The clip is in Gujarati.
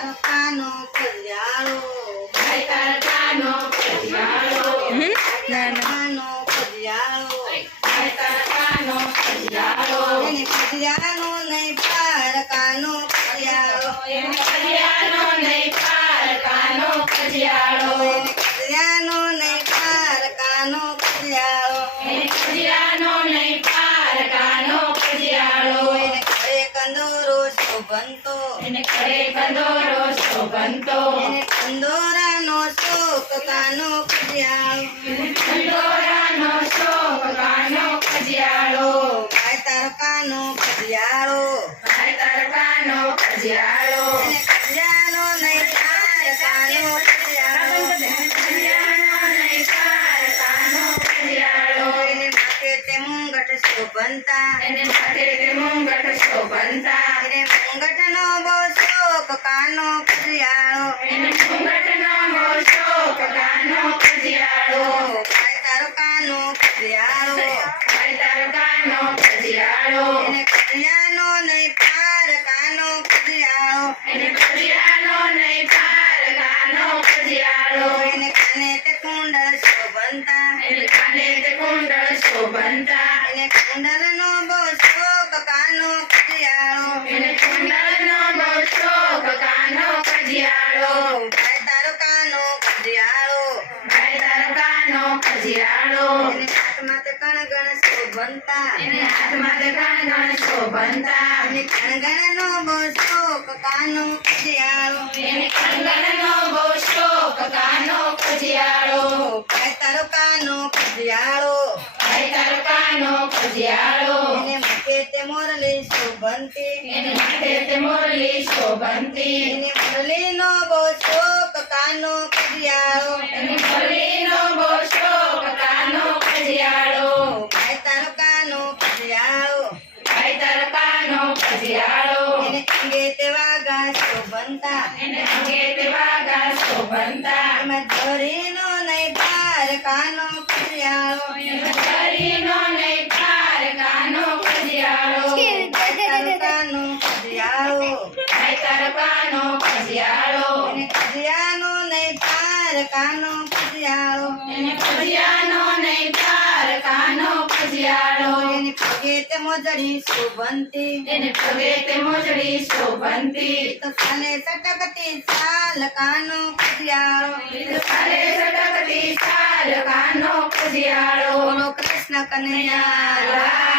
તારો કાનો કજિયાળો ભાઈ તારા કાનો કજિયાળો કાનો કજિયાળો ભાઈ તારા કાનો કજિયાળો એને કજિયાનો નહીં પાર કાનો કજિયાળો એને કજિયાનો નહીં પાર કાનો કજિયાળો એને કજિયાનો નહીં પાર કાનો કજિયાળો એને કજિયાનો નહીં પાર કાનો કજિયાળો એને ઘરે કંદોરો શોભંતો એને ઘરે કંદોરો શોભંતો એને કંદોરાનો શોક કાનો કજિયાળો કંદોરાનો શોક કાનો કજિયાળો ભાઈ તારો કાનો કજિયાળો ભાઈ તારો કાનો કજિયાળો એને કજિયાનો નહીં પાર કાનો કજિયાળો કજિયાનો નહીં પાર કાનો કજિયાળો એને માથે તે મુંગટ શોભંતા એને માથે તે મુંગટ શોભંતા એને મુંગટનો બહુ શોક કાનો કજિયાળો એને મુંગટનો બહુ શોક કાનો કજિયાળો ભાઈ તારો કાનો કજિયાળો ભાઈ તારો કાનો કજિયાળો એને કજિયાનો નહીં પાર કાનો કજિયાળો એને કજિયાનો નહીં પાર કાનો કજિયાળો એને કાને તે કુંડળ શોભંતા એને કાને તે કુંડળ શોભંતા એને કુંડળનો બહુ શોક કાનો કજિયાળો એને કુંડળનો બહુ શોક કાનો કજિયાળો ભાઈ તારો કાનો કજિયાળો ભાઈ તારો કાનો કજિયાળો એને હાથમાં તે કણગણ શોભંતા એને હાથમાં તે કણગણ શોભંતા એને કણગણનો બહુ શોક કાનો કજિયાળો એને કણગણનો બહુ શોક કાનો કજિયાળો ભાઈ તારો કાનો કજિયાળો ભાઈ તારો કાનો કજિયાળો એને માથે તે મોરલી શોભંતી એને માથે તે મુરલી શોભંતી એને મુરલીનો બહુ શોક કાનો કજિયાળો એને મુરલીનો બહુ શોક કાનો કજિયાળો ભાઈ તારો કાનો કજિયાળો ભાઈ તારો કાનો કજિયાળો એને અંગે તે વાગા શોભંતા એને અંગે તે વાગા શોભંતા એમાં જોરીનો નહીં પાર કાનો કજિયાળો એને શરીરનો નહીં પાર કાનો કજિયાળો ભાઈ તારો કાનો કજિયાળો ભાઈ તારો કાનો કજિયાળો એને કજિયાનો નહીં પાર કાનો કજિયાળો એને કજિયાનો નહીં પાર કાનો કજિયાળો એને પગે તે મોજડી શોભંતી એને પગે તે મોજડી શોભંતી તો કાને સટકતી ચાલ કાનો કજિયાળો કાલે સટકતી ચાલ કાનો કજિયાળો બોલો કૃષ્ણ કનૈયા